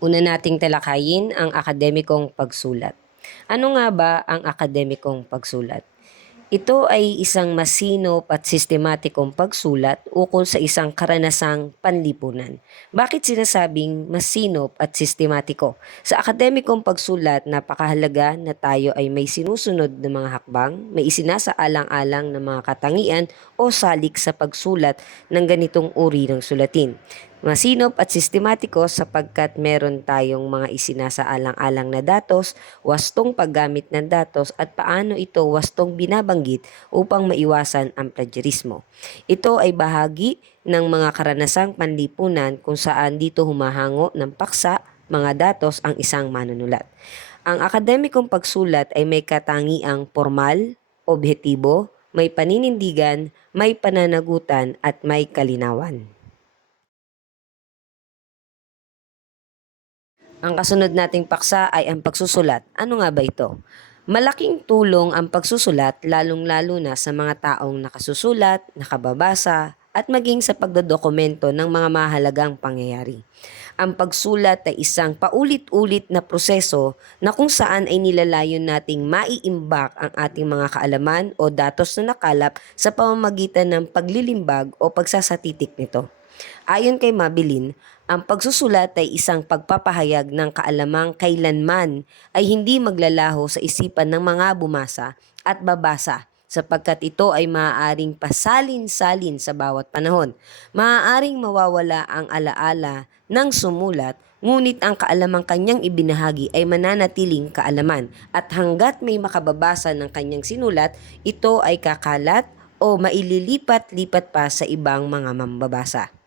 Una nating talakayin ang akademikong pagsulat. Ano nga ba ang akademikong pagsulat? Ito ay isang masinop at sistematikong pagsulat ukol sa isang karanasang panlipunan. Bakit sinasabing masinop at sistematiko? Sa akademikong pagsulat, napakahalaga na tayo ay may sinusunod ng mga hakbang, may isinasaalang-alang ng mga katangian o salik sa pagsulat ng ganitong uri ng sulatin. Masinop at sistematiko sapagkat meron tayong mga isinasaalang-alang na datos, wastong paggamit ng datos at paano ito wastong binabanggit upang maiwasan ang plagiarismo. Ito ay bahagi ng mga karanasang panlipunan kung saan dito humahango ng paksa, mga datos ang isang manunulat. Ang akademikong pagsulat ay may katangiang formal, objektibo, may paninindigan, may pananagutan at may kalinawan. Ang kasunod nating paksa ay ang pagsusulat. Ano nga ba ito? Malaking tulong ang pagsusulat lalong-lalo na sa mga taong nakasusulat, nakababasa, at maging sa pagdodokumento ng mga mahalagang pangyayari. Ang pagsulat ay isang paulit-ulit na proseso na kung saan ay nilalayon nating maiimbak ang ating mga kaalaman o datos na nakalap sa pamamagitan ng paglilimbag o pagsasatitik nito. Ayon kay Mabilin, ang pagsusulat ay isang pagpapahayag ng kaalamang kailanman ay hindi maglalaho sa isipan ng mga bumasa at babasa sapagkat ito ay maaaring pasalin-salin sa bawat panahon. Maaaring mawawala ang alaala ng sumulat ngunit ang kaalamang kanyang ibinahagi ay mananatiling kaalaman at hanggat may makababasa ng kanyang sinulat, ito ay kakalat o maililipat-lipat pa sa ibang mga mambabasa.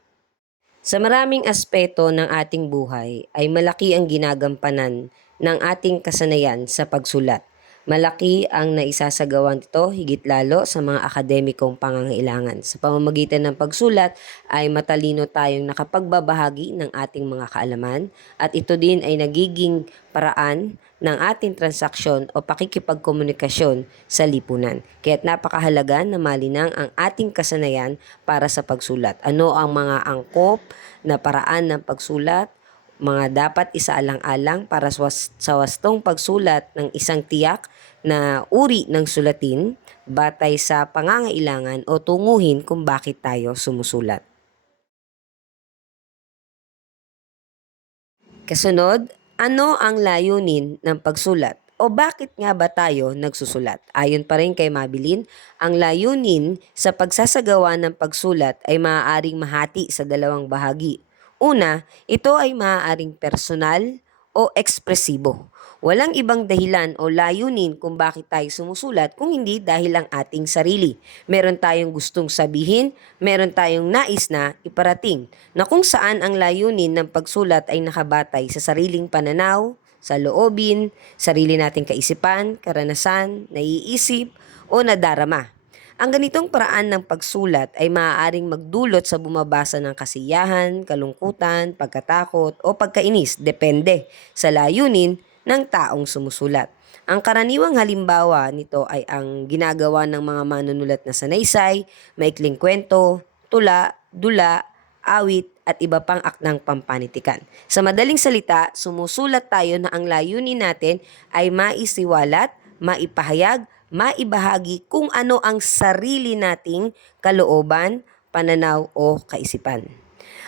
Sa maraming aspeto ng ating buhay ay malaki ang ginagampanan ng ating kasanayan sa pagsulat. Malaki ang naisasagawa nito higit lalo sa mga akademikong pangangailangan. Sa pamamagitan ng pagsulat ay matalino tayong nakapagbabahagi ng ating mga kaalaman at ito din ay nagiging paraan ng ating transaksyon o pakikipagkomunikasyon sa lipunan. Kaya't napakahalaga na malinang ang ating kasanayan para sa pagsulat. Ano ang mga angkop na paraan ng pagsulat? Mga dapat isaalang-alang para sa was- sa wastong pagsulat ng isang tiyak na uri ng sulatin batay sa pangangailangan o tunguhin kung bakit tayo sumusulat. Kasunod, ano ang layunin ng pagsulat? O bakit nga ba tayo nagsusulat? Ayon pa rin kay Mabilin, ang layunin sa pagsasagawa ng pagsulat ay maaaring mahati sa dalawang bahagi. Una, ito ay maaaring personal o ekspresibo. Walang ibang dahilan o layunin kung bakit tayo sumusulat kung hindi dahil ang ating sarili. Meron tayong gustong sabihin, meron tayong nais na iparating, na kung saan ang layunin ng pagsulat ay nakabatay sa sariling pananaw, sa loobin, sarili nating kaisipan, karanasan, naiisip, o nadarama. Ang ganitong paraan ng pagsulat ay maaaring magdulot sa bumabasa ng kasiyahan, kalungkutan, pagkatakot o pagkainis, depende sa layunin ng taong sumusulat. Ang karaniwang halimbawa nito ay ang ginagawa ng mga manunulat na sanaysay, maikling kwento, tula, dula, awit, at iba pang aknang pampanitikan. Sa madaling salita, sumusulat tayo na ang layunin natin ay maisiwalat, maipahayag, maibahagi kung ano ang sarili nating kalooban, pananaw o kaisipan.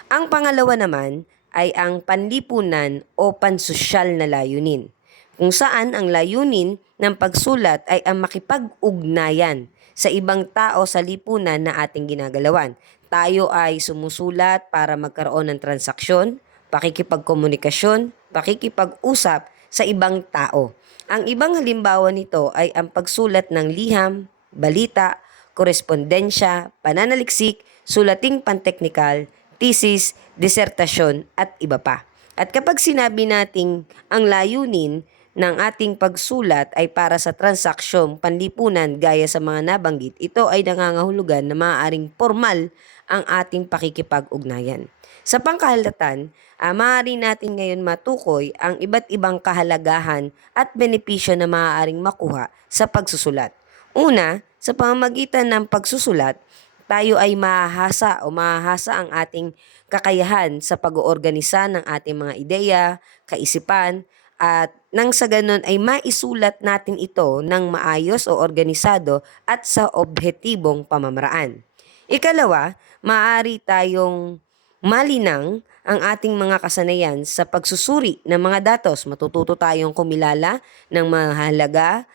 Ang pangalawa naman ay ang panlipunan o pansosyal na layunin, kung saan ang layunin ng pagsulat ay ang makipag-ugnayan sa ibang tao sa lipunan na ating ginagalawan. Tayo ay sumusulat para magkaroon ng transaksyon, pakikipagkomunikasyon, pakikipag-usap sa ibang tao. Ang ibang halimbawa nito ay ang pagsulat ng liham, balita, korespondensya, pananaliksik, sulating panteknikal, thesis, disertasyon at iba pa. At kapag sinabi nating ang layunin ng ating pagsulat ay para sa transaksyong panlipunan gaya sa mga nabanggit, ito ay nangangahulugan na maaaring formal ang ating pakikipag-ugnayan. Sa pangkahalatan, uh, maaari natin ngayon matukoy ang iba't ibang kahalagahan at benepisyo na maaaring makuha sa pagsusulat. Una, sa pamamagitan ng pagsusulat, tayo ay mahahasa o mahahasa ang ating kakayahan sa pag-oorganisa ng ating mga ideya, kaisipan, at nang sa ganun ay maisulat natin ito ng maayos o organisado at sa objetibong pamamaraan. Ikalawa, maaari tayong malinang ang ating mga kasanayan sa pagsusuri ng mga datos. Matututo tayong kumilala ng mahalaga,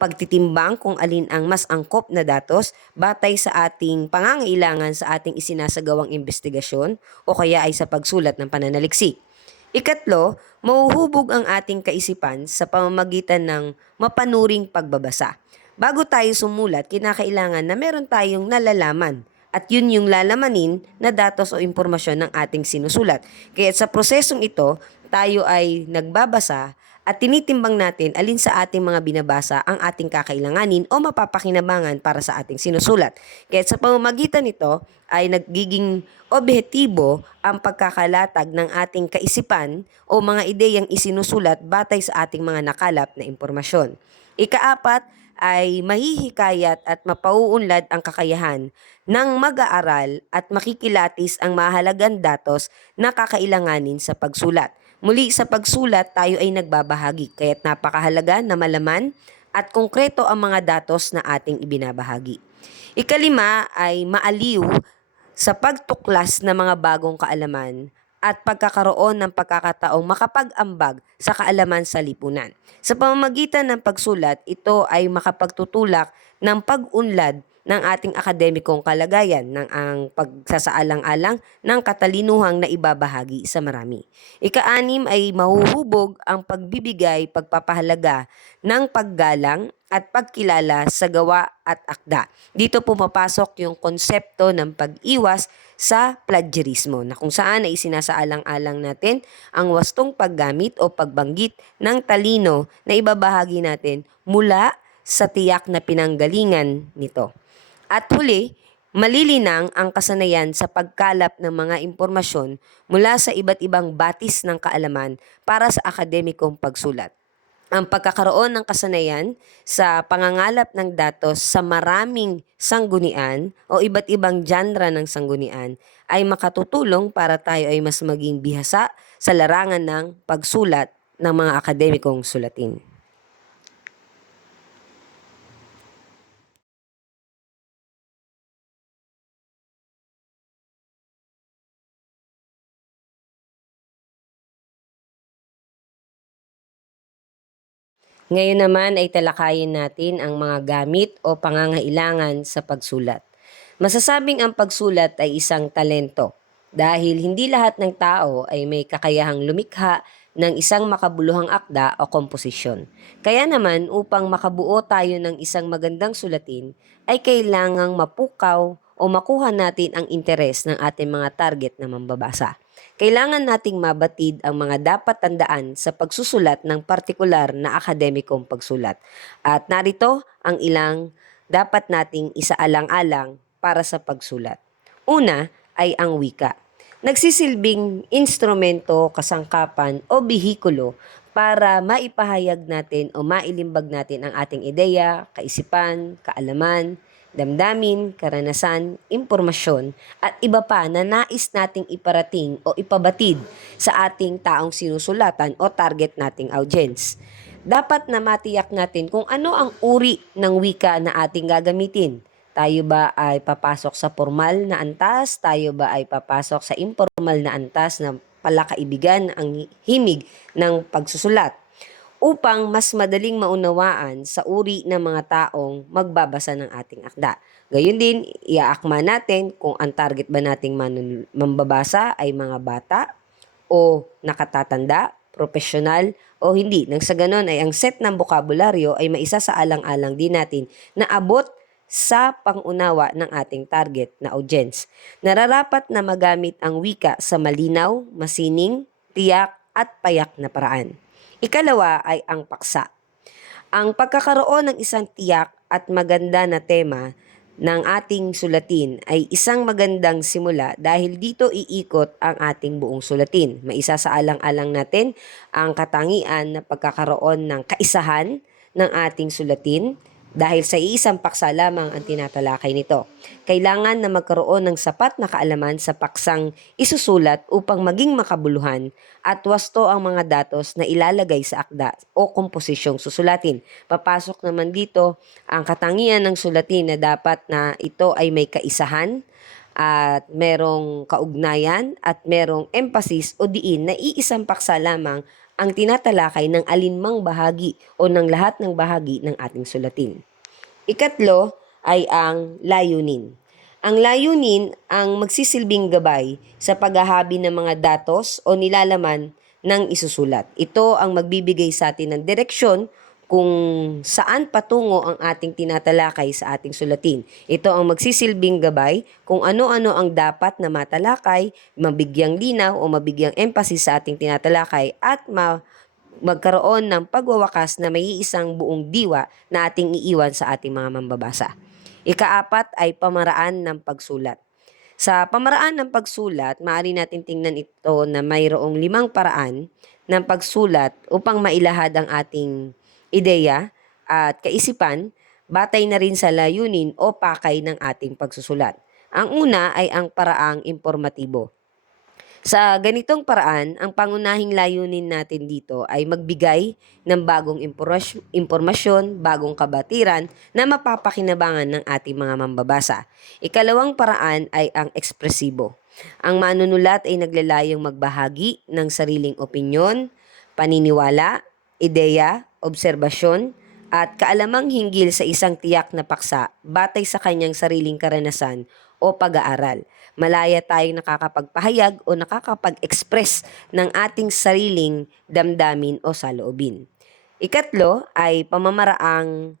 pagtitimbang kung alin ang mas angkop na datos batay sa ating pangangailangan sa ating isinasagawang investigasyon o kaya ay sa pagsulat ng pananaliksik. Ikatlo, mauhubog ang ating kaisipan sa pamamagitan ng mapanuring pagbabasa. Bago tayo sumulat, kinakailangan na meron tayong nalalaman at yun yung lalamanin na datos o impormasyon ng ating sinusulat. Kaya sa prosesong ito, tayo ay nagbabasa at tinitimbang natin alin sa ating mga binabasa ang ating kakailanganin o mapapakinabangan para sa ating sinusulat. Kaya sa pamamagitan nito ay nagiging objektibo ang pagkakalatag ng ating kaisipan o mga ideyang isinusulat batay sa ating mga nakalap na impormasyon. Ikaapat ay mahihikayat at mapauunlad ang kakayahan ng mag-aaral at makikilatis ang mahalagang datos na kakailanganin sa pagsulat. Muli sa pagsulat, tayo ay nagbabahagi, kaya't napakahalaga na malaman at konkreto ang mga datos na ating ibinabahagi. Ikalima ay maaliw sa pagtuklas ng mga bagong kaalaman at pagkakaroon ng pagkakataong makapag-ambag sa kaalaman sa lipunan. Sa pamamagitan ng pagsulat, ito ay makapagtutulak ng pag-unlad ng ating akademikong kalagayan ng ang pagsasaalang-alang ng katalinuhang na ibabahagi sa marami. Ika-anim ay mahuhubog ang pagbibigay pagpapahalaga ng paggalang at pagkilala sa gawa at akda. Dito pumapasok yung konsepto ng pag-iwas sa plagiarismo na kung saan ay isinasaalang-alang natin ang wastong paggamit o pagbanggit ng talino na ibabahagi natin mula sa tiyak na pinanggalingan nito. At huli, malilinang ang kasanayan sa pagkalap ng mga impormasyon mula sa iba't ibang batis ng kaalaman para sa akademikong pagsulat. Ang pagkakaroon ng kasanayan sa pangangalap ng datos sa maraming sanggunian o iba't ibang genre ng sanggunian ay makatutulong para tayo ay mas maging bihasa sa larangan ng pagsulat ng mga akademikong sulatin. Ngayon naman ay talakayin natin ang mga gamit o pangangailangan sa pagsulat. Masasabing ang pagsulat ay isang talento dahil hindi lahat ng tao ay may kakayahang lumikha ng isang makabuluhang akda o komposisyon. Kaya naman upang makabuo tayo ng isang magandang sulatin ay kailangang mapukaw o makuha natin ang interes ng ating mga target na mambabasa. Kailangan nating mabatid ang mga dapat tandaan sa pagsusulat ng partikular na akademikong pagsulat. At narito ang ilang dapat nating isaalang-alang para sa pagsulat. Una ay ang wika. Nagsisilbing instrumento, kasangkapan o bihikulo para maipahayag natin o mailimbag natin ang ating ideya, kaisipan, kaalaman, damdamin, karanasan, impormasyon, at iba pa na nais nating iparating o ipabatid sa ating taong sinusulatan o target nating audience. Dapat na matiyak natin kung ano ang uri ng wika na ating gagamitin. Tayo ba ay papasok sa formal na antas? Tayo ba ay papasok sa informal na antas na palakaibigan ang himig ng pagsusulat? Upang mas madaling maunawaan sa uri ng mga taong magbabasa ng ating akda. Gayun din, iaakma natin kung ang target ba nating manun- mambabasa ay mga bata o nakatatanda, profesional o hindi. Nang sa ganon ay ang set ng bokabularyo ay maisa sa alang-alang din natin na abot sa pangunawa ng ating target na audience. Nararapat na magamit ang wika sa malinaw, masining, tiyak at payak na paraan. Ikalawa ay ang paksa. Ang pagkakaroon ng isang tiyak at maganda na tema ng ating sulatin ay isang magandang simula dahil dito iikot ang ating buong sulatin. Maisa sa alang-alang natin ang katangian na pagkakaroon ng kaisahan ng ating sulatin, dahil sa iisang paksa lamang ang tinatalakay nito. Kailangan na magkaroon ng sapat na kaalaman sa paksang isusulat upang maging makabuluhan at wasto ang mga datos na ilalagay sa akda o komposisyong susulatin. Papasok naman dito ang katangian ng sulatin na dapat na ito ay may kaisahan, at merong kaugnayan at merong emphasis o diin na iisang paksa lamang ang tinatalakay ng alinmang bahagi o ng lahat ng bahagi ng ating sulatin. Ikatlo ay ang layunin. Ang layunin ang magsisilbing gabay sa paghahabi ng mga datos o nilalaman ng isusulat. Ito ang magbibigay sa atin ng direksyon kung saan patungo ang ating tinatalakay sa ating sulatin. Ito ang magsisilbing gabay kung ano-ano ang dapat na matalakay, mabigyang linaw o mabigyang emphasis sa ating tinatalakay at ma magkaroon ng pagwawakas na may isang buong diwa na ating iiwan sa ating mga mambabasa. Ikaapat ay pamaraan ng pagsulat. Sa pamaraan ng pagsulat, maaari natin tingnan ito na mayroong limang paraan ng pagsulat upang mailahad ang ating ideya at kaisipan batay na rin sa layunin o pakay ng ating pagsusulat. Ang una ay ang paraang informatibo. Sa ganitong paraan, ang pangunahing layunin natin dito ay magbigay ng bagong impormas- impormasyon, bagong kabatiran na mapapakinabangan ng ating mga mambabasa. Ikalawang paraan ay ang ekspresibo. Ang manunulat ay naglalayong magbahagi ng sariling opinyon, paniniwala, ideya, obserbasyon, at kaalamang hinggil sa isang tiyak na paksa batay sa kanyang sariling karanasan o pag-aaral. Malaya tayong nakakapagpahayag o nakakapag-express ng ating sariling damdamin o saloobin. Ikatlo ay pamamaraang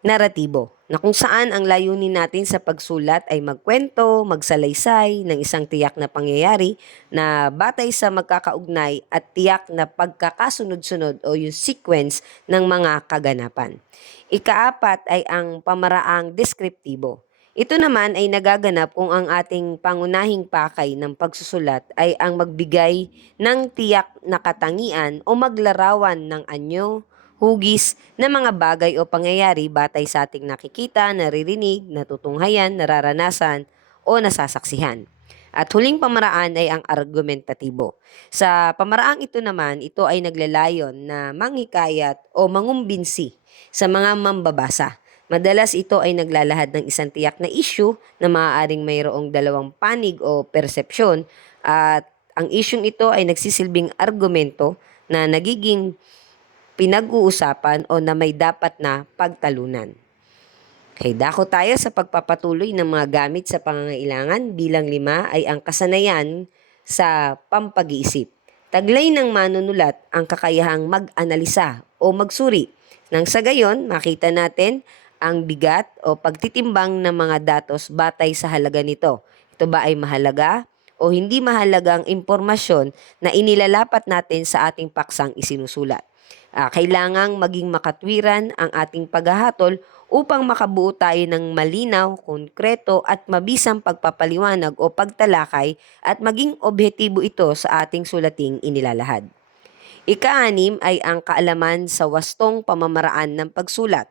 naratibo na kung saan ang layunin natin sa pagsulat ay magkwento, magsalaysay ng isang tiyak na pangyayari na batay sa magkakaugnay at tiyak na pagkakasunod-sunod o yung sequence ng mga kaganapan. Ikaapat ay ang pamaraang deskriptibo. Ito naman ay nagaganap kung ang ating pangunahing pakay ng pagsusulat ay ang magbigay ng tiyak na katangian o maglarawan ng anyo, hugis na mga bagay o pangyayari batay sa ating nakikita, naririnig, natutunghayan, nararanasan o nasasaksihan. At huling pamaraan ay ang argumentatibo. Sa pamaraang ito naman, ito ay naglalayon na manghikayat o mangumbinsi sa mga mambabasa. Madalas ito ay naglalahad ng isang tiyak na issue na maaaring mayroong dalawang panig o persepsyon at ang isyong ito ay nagsisilbing argumento na nagiging pinag-uusapan o na may dapat na pagtalunan. Okay, dako tayo sa pagpapatuloy ng mga gamit sa pangangailangan bilang lima ay ang kasanayan sa pampag-iisip. Taglay ng manunulat ang kakayahang mag-analisa o magsuri. Nang sa gayon, makita natin ang bigat o pagtitimbang ng mga datos batay sa halaga nito. Ito ba ay mahalaga o hindi mahalagang impormasyon na inilalapat natin sa ating paksang isinusulat? Ah, kailangang maging makatwiran ang ating paghahatol upang makabuo tayo ng malinaw, konkreto at mabisang pagpapaliwanag o pagtalakay at maging objektibo ito sa ating sulating inilalahad. Ika-anim ay ang kaalaman sa wastong pamamaraan ng pagsulat.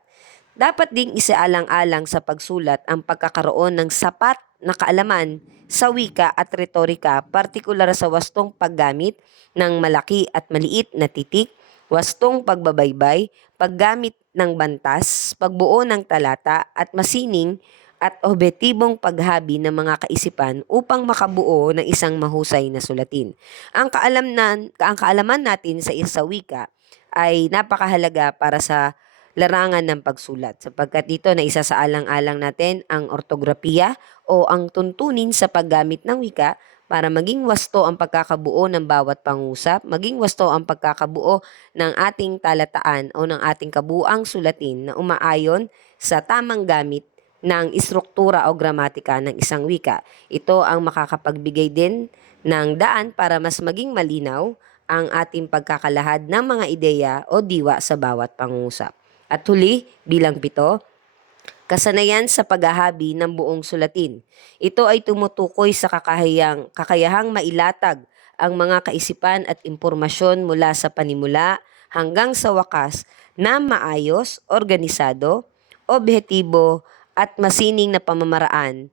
Dapat ding isaalang-alang sa pagsulat ang pagkakaroon ng sapat na kaalaman sa wika at retorika, partikular sa wastong paggamit ng malaki at maliit na titik, wastong pagbabaybay, paggamit ng bantas, pagbuo ng talata at masining at objektibong paghabi ng mga kaisipan upang makabuo ng isang mahusay na sulatin. Ang kaalaman, ang kaalaman natin sa isa wika ay napakahalaga para sa larangan ng pagsulat sapagkat dito na isa sa alang-alang natin ang ortografiya o ang tuntunin sa paggamit ng wika para maging wasto ang pagkakabuo ng bawat pangusap, maging wasto ang pagkakabuo ng ating talataan o ng ating kabuang sulatin na umaayon sa tamang gamit ng istruktura o gramatika ng isang wika. Ito ang makakapagbigay din ng daan para mas maging malinaw ang ating pagkakalahad ng mga ideya o diwa sa bawat pangusap. At huli, bilang pito, kasanayan sa paghahabi ng buong sulatin. Ito ay tumutukoy sa kakahayang, kakayahang mailatag ang mga kaisipan at impormasyon mula sa panimula hanggang sa wakas na maayos, organisado, objetibo at masining na pamamaraan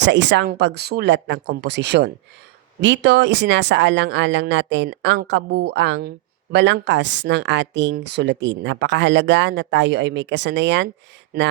sa isang pagsulat ng komposisyon. Dito, isinasaalang-alang natin ang kabuang balangkas ng ating sulatin. Napakahalaga na tayo ay may kasanayan na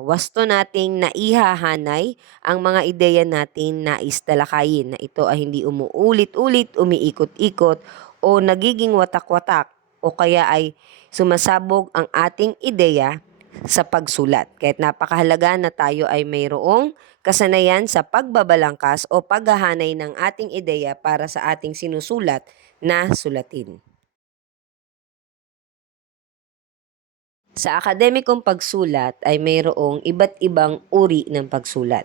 wasto nating naihahanay ang mga ideya natin na istalakayin na ito ay hindi umuulit-ulit, umiikot-ikot o nagiging watak-watak o kaya ay sumasabog ang ating ideya sa pagsulat. Kahit napakahalaga na tayo ay mayroong kasanayan sa pagbabalangkas o paghahanay ng ating ideya para sa ating sinusulat na sulatin. Sa akademikong pagsulat ay mayroong iba't ibang uri ng pagsulat.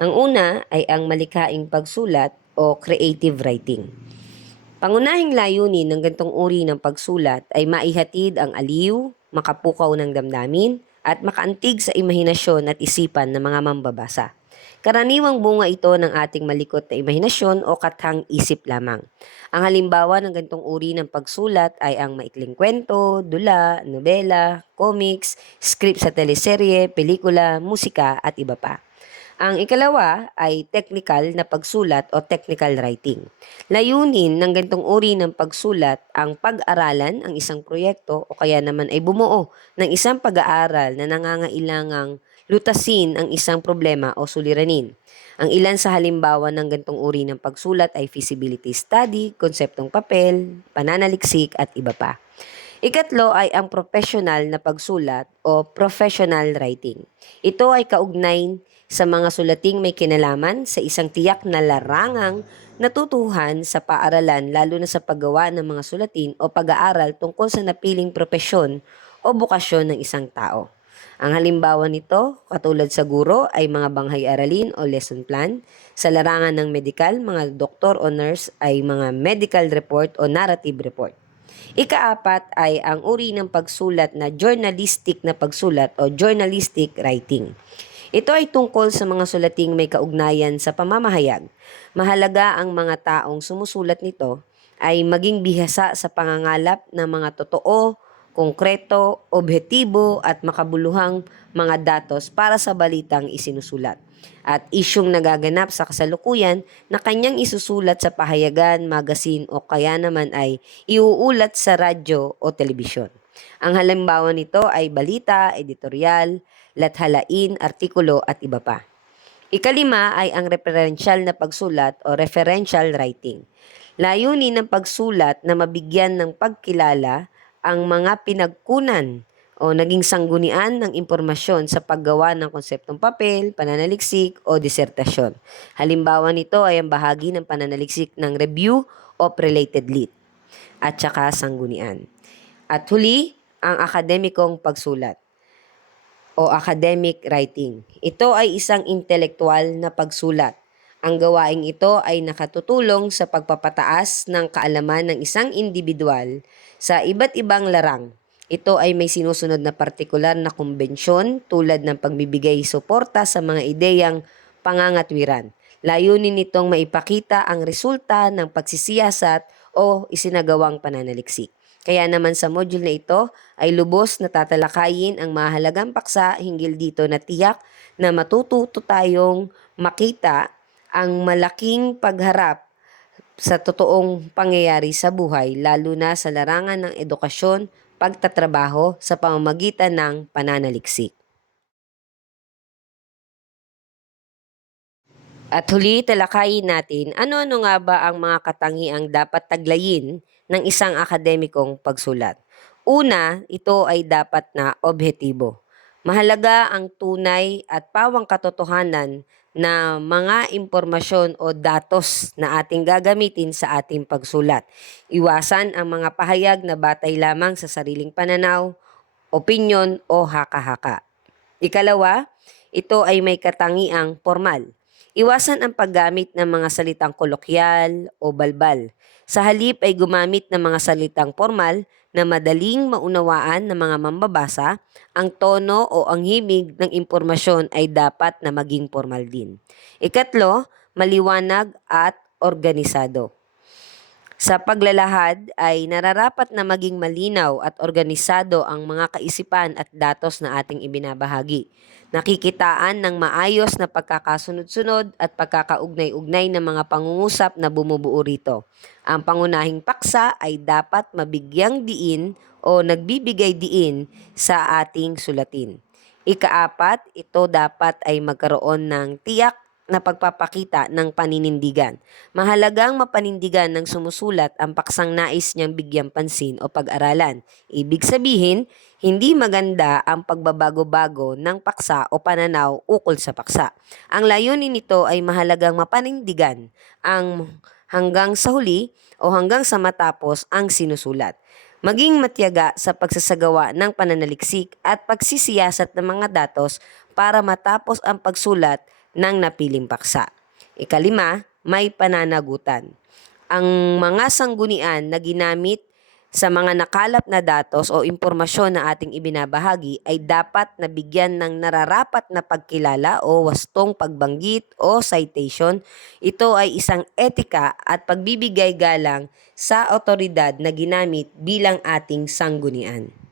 Ang una ay ang malikhaing pagsulat o creative writing. Pangunahing layunin ng gantong uri ng pagsulat ay maihatid ang aliw, makapukaw ng damdamin, at makaantig sa imahinasyon at isipan ng mga mambabasa. Karaniwang bunga ito ng ating malikot na imahinasyon o kathang isip lamang. Ang halimbawa ng gantong uri ng pagsulat ay ang maikling kwento, dula, nobela, comics, script sa teleserye, pelikula, musika at iba pa. Ang ikalawa ay technical na pagsulat o technical writing. Layunin ng gantong uri ng pagsulat ang pag-aralan ang isang proyekto o kaya naman ay bumuo ng isang pag-aaral na nangangailangang lutasin ang isang problema o suliranin. Ang ilan sa halimbawa ng gantong uri ng pagsulat ay feasibility study, konseptong papel, pananaliksik at iba pa. Ikatlo ay ang professional na pagsulat o professional writing. Ito ay kaugnay sa mga sulating may kinalaman sa isang tiyak na larangang natutuhan sa paaralan lalo na sa paggawa ng mga sulatin o pag-aaral tungkol sa napiling propesyon o bukasyon ng isang tao. Ang halimbawa nito, katulad sa guro, ay mga banghay-aralin o lesson plan. Sa larangan ng medical, mga doktor o nurse ay mga medical report o narrative report. Ikaapat ay ang uri ng pagsulat na journalistic na pagsulat o journalistic writing. Ito ay tungkol sa mga sulating may kaugnayan sa pamamahayag. Mahalaga ang mga taong sumusulat nito ay maging bihasa sa pangangalap ng mga totoo, konkreto, objetibo at makabuluhang mga datos para sa balitang isinusulat at isyong nagaganap sa kasalukuyan na kanyang isusulat sa pahayagan, magazine o kaya naman ay iuulat sa radyo o telebisyon. Ang halimbawa nito ay balita, editorial, lathalain, artikulo at iba pa. Ikalima ay ang referential na pagsulat o referential writing. Layunin ng pagsulat na mabigyan ng pagkilala ang mga pinagkunan o naging sanggunian ng impormasyon sa paggawa ng konseptong papel, pananaliksik o disertasyon. Halimbawa nito ay ang bahagi ng pananaliksik ng review of related lit at saka sanggunian. At huli, ang akademikong pagsulat o academic writing. Ito ay isang intelektual na pagsulat. Ang gawaing ito ay nakatutulong sa pagpapataas ng kaalaman ng isang individual sa iba't ibang larang. Ito ay may sinusunod na partikular na kumbensyon tulad ng pagbibigay suporta sa mga ideyang pangangatwiran. Layunin nitong maipakita ang resulta ng pagsisiyasat o isinagawang pananaliksik. Kaya naman sa module na ito ay lubos na tatalakayin ang mahalagang paksa hinggil dito na tiyak na matututo tayong makita ang malaking pagharap sa totoong pangyayari sa buhay lalo na sa larangan ng edukasyon, pagtatrabaho sa pamamagitan ng pananaliksik. At huli, talakayin natin ano-ano nga ba ang mga katangiang dapat taglayin ng isang akademikong pagsulat. Una, ito ay dapat na objetibo. Mahalaga ang tunay at pawang katotohanan na mga impormasyon o datos na ating gagamitin sa ating pagsulat. Iwasan ang mga pahayag na batay lamang sa sariling pananaw, opinyon o haka-haka. Ikalawa, ito ay may katangiang formal. Iwasan ang paggamit ng mga salitang kolokyal o balbal. Sa halip ay gumamit ng mga salitang formal na madaling maunawaan ng mga mambabasa, ang tono o ang himig ng impormasyon ay dapat na maging formal din. Ikatlo, maliwanag at organisado. Sa paglalahad ay nararapat na maging malinaw at organisado ang mga kaisipan at datos na ating ibinabahagi. Nakikitaan ng maayos na pagkakasunod-sunod at pagkakaugnay-ugnay ng mga pangungusap na bumubuo rito. Ang pangunahing paksa ay dapat mabigyang diin o nagbibigay diin sa ating sulatin. Ikaapat, ito dapat ay magkaroon ng tiyak na pagpapakita ng paninindigan. Mahalagang mapanindigan ng sumusulat ang paksang nais niyang bigyang pansin o pag-aralan. Ibig sabihin, hindi maganda ang pagbabago-bago ng paksa o pananaw ukol sa paksa. Ang layunin nito ay mahalagang mapanindigan ang hanggang sa huli o hanggang sa matapos ang sinusulat. Maging matyaga sa pagsasagawa ng pananaliksik at pagsisiyasat ng mga datos para matapos ang pagsulat ng napiling paksa. Ikalima, may pananagutan. Ang mga sanggunian na ginamit sa mga nakalap na datos o impormasyon na ating ibinabahagi ay dapat nabigyan ng nararapat na pagkilala o wastong pagbanggit o citation. Ito ay isang etika at pagbibigay galang sa otoridad na ginamit bilang ating sanggunian.